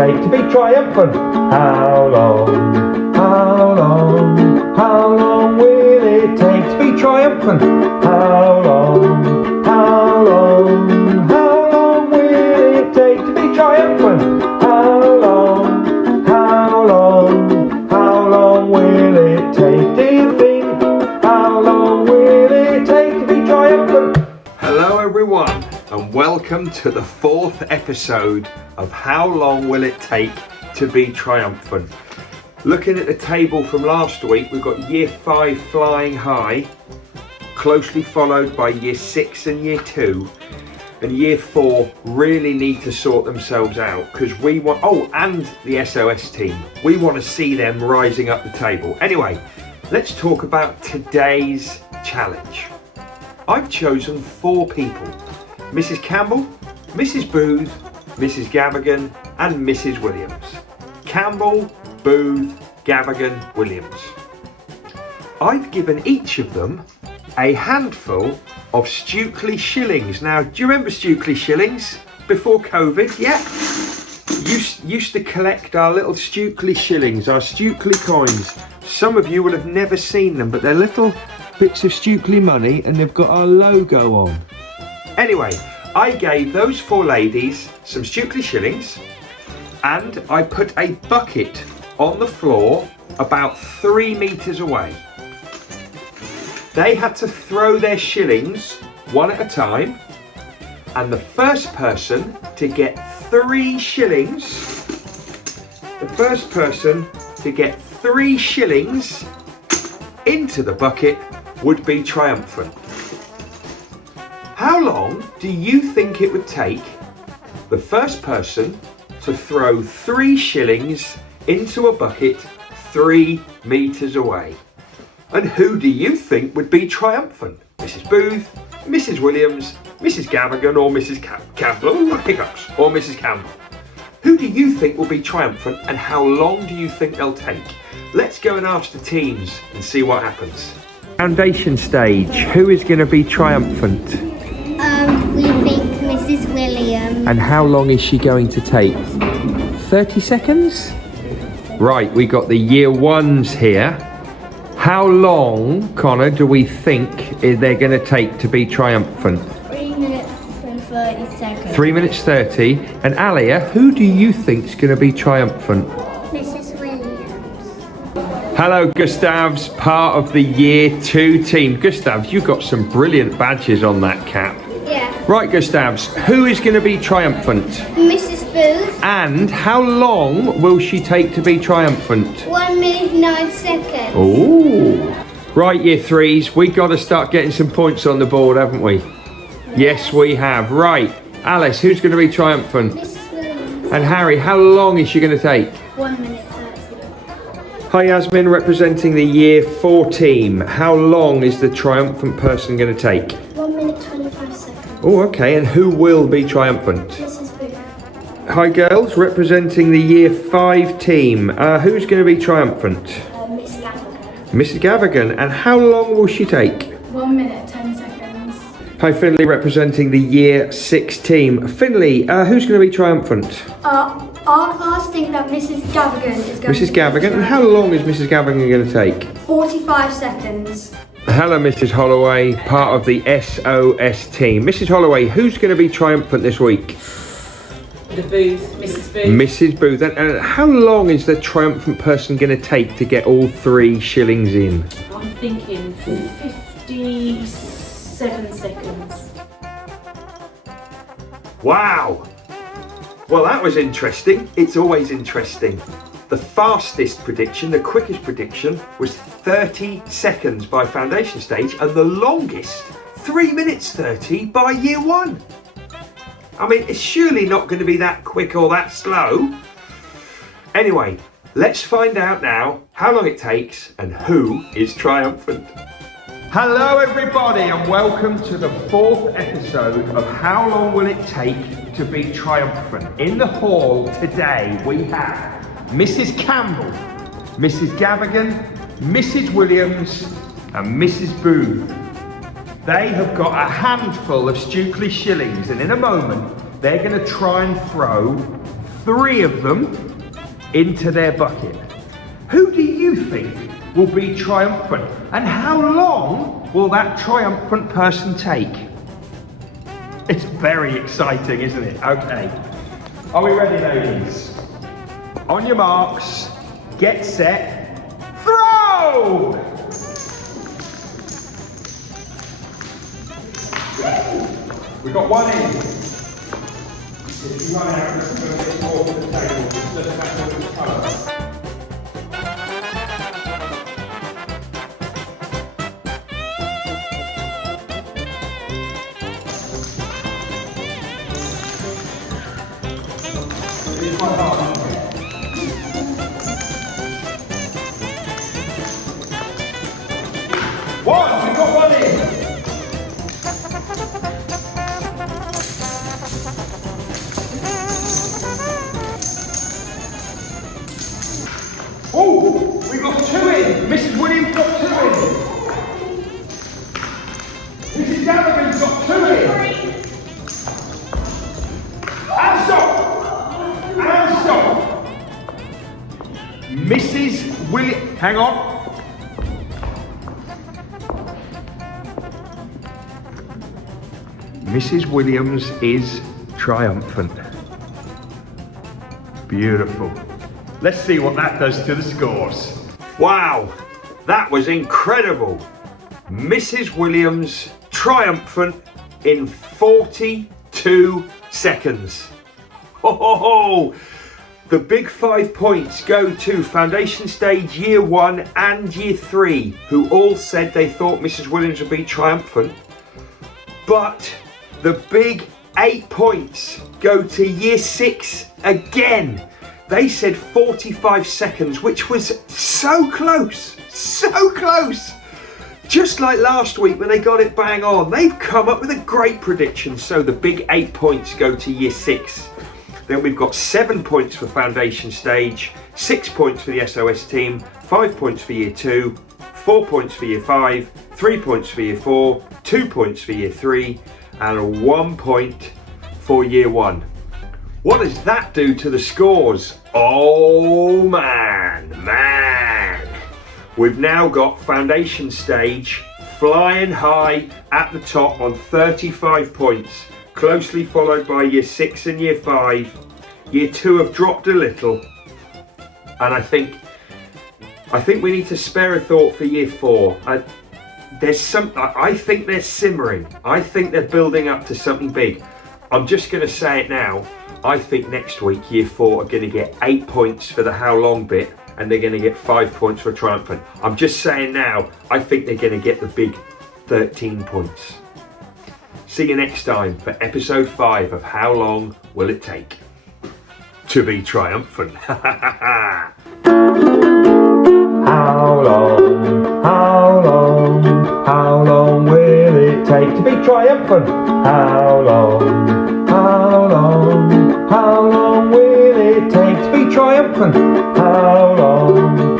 take to be triumphant? How long, how long, how long will it take to be triumphant? How long, how long, how long will it take to be triumphant? How long, how long, how long will it take, do you think? How long will it take to be triumphant? Hello everyone, and welcome to the 4th episode of How Long Will It Take to Be Triumphant. Looking at the table from last week, we've got Year 5 flying high, closely followed by Year 6 and Year 2. And Year 4 really need to sort themselves out because we want, and the SOS team, we want to see them rising up the table. Anyway, let's talk about today's challenge. I've chosen 4 people: Mrs. Campbell, Mrs. Booth, Mrs. Gavigan and Mrs. Williams. Campbell, Booth, Gavigan, Williams. I've given each of them a handful of Stukely shillings. Now, do you remember Stukely shillings before COVID? Yeah. Used to collect our little Stukely shillings, our Stukely coins. Some of you will have never seen them, but they're little bits of Stukely money and they've got our logo on. Anyway, I gave those 4 ladies some Stukely shillings and I put a bucket on the floor about 3 meters away. They had to throw their shillings one at a time, and the first person to get 3 shillings, into the bucket would be triumphant. How long do you think it would take the first person to throw 3 shillings into a bucket 3 meters away? And who do you think would be triumphant? Mrs. Booth, Mrs. Williams, Mrs. Gavigan or Mrs. Campbell, hiccups, or Mrs. Campbell? Who do you think will be triumphant and how long do you think they'll take? Let's go and ask the teams and see what happens. Foundation stage, who is going to be triumphant? We think Mrs. Williams. And how long is she going to take? 30 seconds? Right, we got the year 1s here. How long, Connor, do we think they're going to take to be triumphant? 3 minutes and 30 seconds. 3 minutes 30. And Alia, who do you think is going to be triumphant? Mrs. Williams. Hello, Gustavs, part of the year 2 team. Gustavs, you've got some brilliant badges on that cap. Yeah. Right, Gustavs, who is going to be triumphant? Mrs. Booth. And how long will she take to be triumphant? 1 minute 9 seconds. Oh. Right, year 3s, we got to start getting some points on the board, haven't we? Yes, we have. Right, Alice, who's going to be triumphant? Mrs. Williams. And Harry, how long is she going to take? 1 minute 30. Hi, Yasmin, representing the year 4 team. How long is the triumphant person going to take? 1 minute 25 seconds. Oh, okay, and who will be triumphant? Mrs. Booth. Hi, girls, representing the year 5 team. Who's going to be triumphant? Miss Gavigan. Mrs. Gavigan, and how long will she take? 1 minute 10 seconds. Hi, Finley, representing the year 6 team. Finley, who's going to be triumphant? Our class think that Mrs. Gavigan is going Mrs. Gavigan, and how long is Mrs. Gavigan going to take? 45 seconds. Hello, Mrs. Holloway, part of the SOS team. Mrs. Holloway, who's going to be triumphant this week? The Booth, Mrs. Booth. Mrs. Booth, and how long is the triumphant person going to take to get all 3 shillings in? I'm thinking 57 seconds. Wow! Well, that was interesting. It's always interesting. The fastest prediction, the quickest prediction, was 30 seconds by foundation stage, and the longest, 3 minutes 30 by year 1. I mean, it's surely not going to be that quick or that slow. Anyway, let's find out now how long it takes and who is triumphant. Hello everybody and welcome to the 4th episode of How Long Will It Take to Be Triumphant. In the hall today we have Mrs. Campbell, Mrs. Gavigan, Mrs. Williams and Mrs. Booth. They have got a handful of Stukely shillings and in a moment they're going to try and throw 3 of them into their bucket. Who do you think will be triumphant? And how long will that triumphant person take? It's very exciting, isn't it? Okay. Are we ready, ladies? On your marks, get set, throw! We got one in. If you run out, it's going to get more to the table. Just look at which colour. It's quite hard, isn't it? One, we've got one in. Oh, we got 2 in. Mrs. Williams got 2 in. Mrs. Gallagher's got 2 in. And stop. And stop. Mrs. Williams, hang on. Mrs. Williams is triumphant. Beautiful. Let's see what that does to the scores. Wow, that was incredible. Mrs. Williams triumphant in 42 seconds. Oh, the big 5 points go to Foundation Stage Year 1 and Year 3, who all said they thought Mrs. Williams would be triumphant. But the big 8 points go to Year 6 again. They said 45 seconds, which was so close, so close. Just like last week when they got it bang on, they've come up with a great prediction. So the big 8 points go to Year 6. Then we've got 7 points for Foundation Stage, 6 points for the SOS team, 5 points for Year 2, 4 points for Year 5, 3 points for Year 4, 2 points for Year 3, and 1 point for Year 1. What does that do to the scores? Oh man. We've now got Foundation Stage flying high at the top on 35 points, closely followed by Year 6 and Year 5. Year 2 have dropped a little, and I think we need to spare a thought for Year 4. I think they're simmering. I think they're building up to something big. I'm just going to say it now. I think next week Year 4 are going to get 8 points for the how long bit, and they're going to get 5 points for triumphant. I'm just saying now, I think they're going to get the big 13 points. See you next time for episode 5 of How Long Will It Take to Be Triumphant? How long will it take to be triumphant? How long will it take to be triumphant? How long